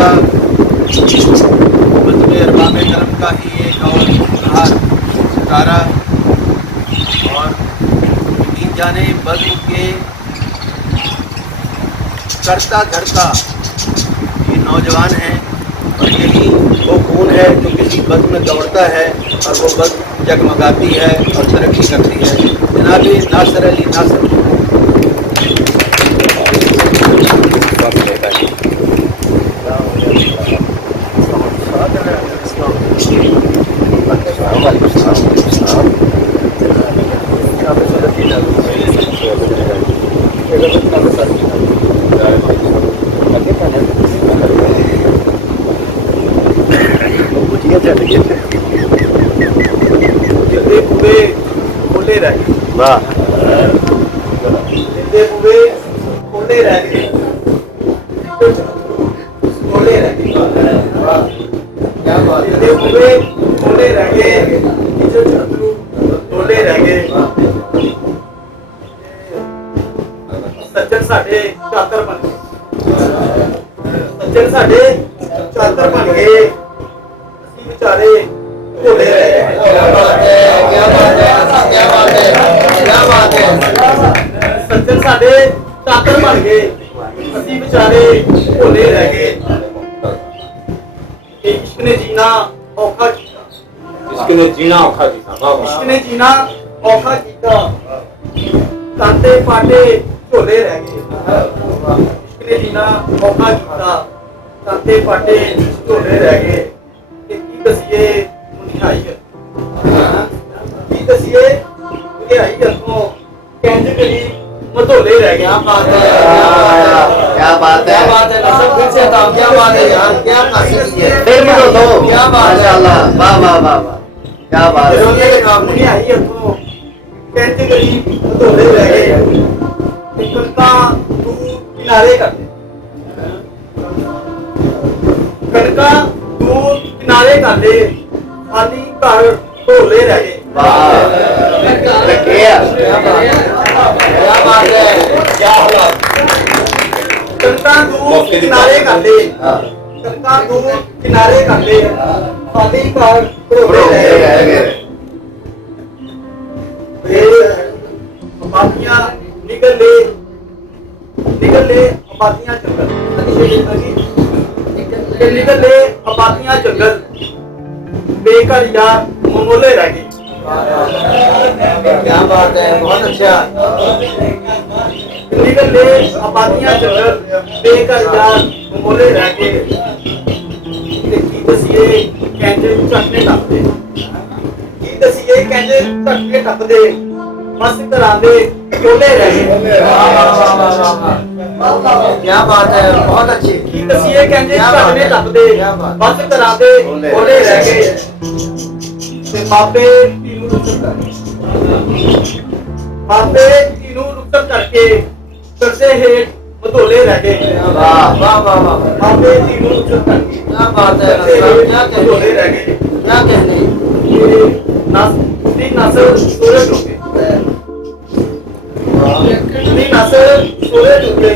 का मतलब अरबाब करम का ही एक और उपहार सितारा और तीन जाने बद्र के करता धरता ये नौजवान हैं और यही वो खून है जो किसी बद्र में दौड़ता है और वो बद्र जगमगाती है और तरक्की करती है। जनाब नासिर अली नासिर खोले रह गए, वाह खोले रह गए, खोले रह गए, क्या बात है, खोले रह गए, खोले रह गए। सज्जन साडे चादर बन गए, सज्जन साडे चादर बन गए, असीं बेचारे भोले रह गए। क्या बात है, क्या बात है, क्या बात है, क्या बात है। सज्जन साडे चादर बन गए, असीं बेचारे भोले रह गए। इश्क ने जीना औखा कीता, इश्क ने जीना औखा कीता, इश्क ने जीना औखा कीता, कांटे पाटे झोले रह गए। इश्क ने जीना औखा कीता, कांटे पाटे झोले रह गए। की दसीए मुनिहाई की दसीए मुनिहाई अखों कैंज करी मधोले रह गए। क्या बात है, क्या बात है, क्या बात है, सब फिर से बताओ क्या बात है यार, क्या खासियत है, फिर बोलो तो क्या बात है, माशाअल्लाह, वाह वाह वाह वाह, क्या बात है। रोले का मुनिहाई अखों कैंज करी मधोले रह गए। कनका तू किनारे कर दे, कनका तू किनारे कर दे, खाली घर ढोले रह गए। क्या बात है, क्या हालात। कनका तू किनारे कर दे, कनका तू किनारे कर दे, खाली घर ढोले रह गए। बातियां निकल ले आबादियां जंगल, निकल ले आबादियां जंगल, बेकर यार ममोले रह गए। क्या बात है, बहुत अच्छा। निकल ले आबादियां जंगल, बेकर यार ममोले रह गए। की दसीए कहंदे चटने टप दे, की दसीए कहंदे चटने टप दे, बस करांदे चोले रह गए। क्या बात है, बहुत अच्छी। की दसीए कहंदे चटने टप दे, बस करांदे चोले रह गए। ते मापे तीनों रुखसत करके करते हेठ मधोले रह गए। वाह वाह वाह वाह, मापे तीनों रुखसत करके, क्या बात है, क्या मधोले रह गए। क्या कहने नसर सोरे टूटे, नसर सोरे टूटे,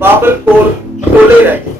बाबल कोल मधोले रह गए।